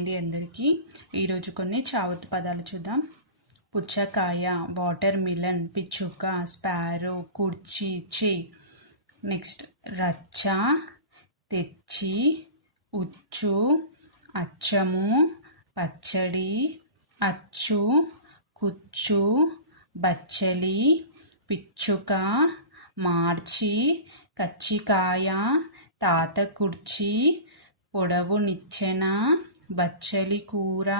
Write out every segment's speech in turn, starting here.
అండి అందరికీ. ఈరోజు కొన్ని చావత్తు పదాలు చూద్దాం. పుచ్చకాయ వాటర్ మిలన్ పిచ్చుక స్పారో కుర్చీ చే. నెక్స్ట్ రచ్చ తెచ్చి ఉచ్చు అచ్చము పచ్చడి అచ్చు కుచ్చు బచ్చలి పిచ్చుక మార్చి కచ్చికాయ తాత కుర్చీ పొడవు నిచ్చెన బచ్చలి కూర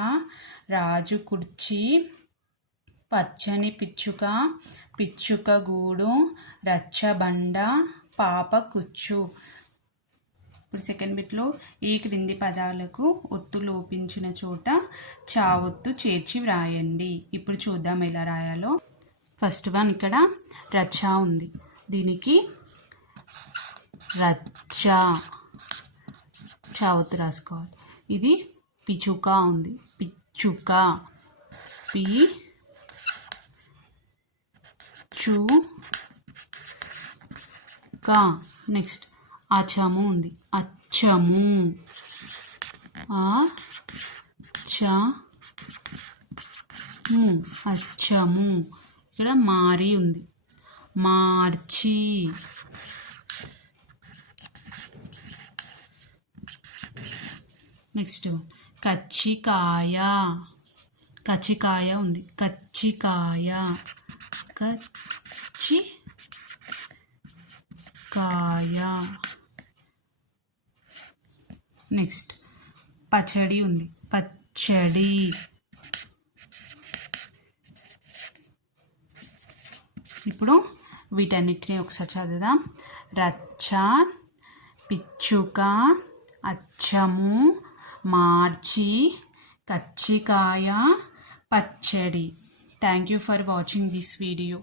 రాజు కుర్చీ పచ్చని పిచ్చుక పిచ్చుక గూడు రచ్చబండ పాప కుచ్చు. ఇప్పుడు సెకండ్ బిట్లో ఈ క్రింది పదాలకు ఒత్తు లోపించిన చోట చావొత్తు చేర్చి వ్రాయండి. ఇప్పుడు చూద్దాం ఎలా రాయాలో. ఫస్ట్ వన్ ఇక్కడ రచ్చ ఉంది. దీనికి రచ్చ చావత్తు రాసుకోవాలి. ఇది పిచుక ఉంది. పిచ్చుక. పి చు క. నెక్స్ట్. అచము ఉంది. అచ్చము. ఆ చ ము. అచ్చము. ఇక్కడ మారి ఉంది. మార్చి. నెక్స్ట్ కచ్చికాయ. కచ్చికాయ ఉంది. కచ్చికాయ. కచ్చి కాయ నెక్స్ట్ పచ్చడి ఉంది. పచ్చడి. ఇప్పుడు వీటన్నిటిని ఒకసారి చదువుదాం. రచ్చ పిచ్చుక అచ్చము మార్చి కచ్చికాయ పచ్చడి. Thank you for watching this video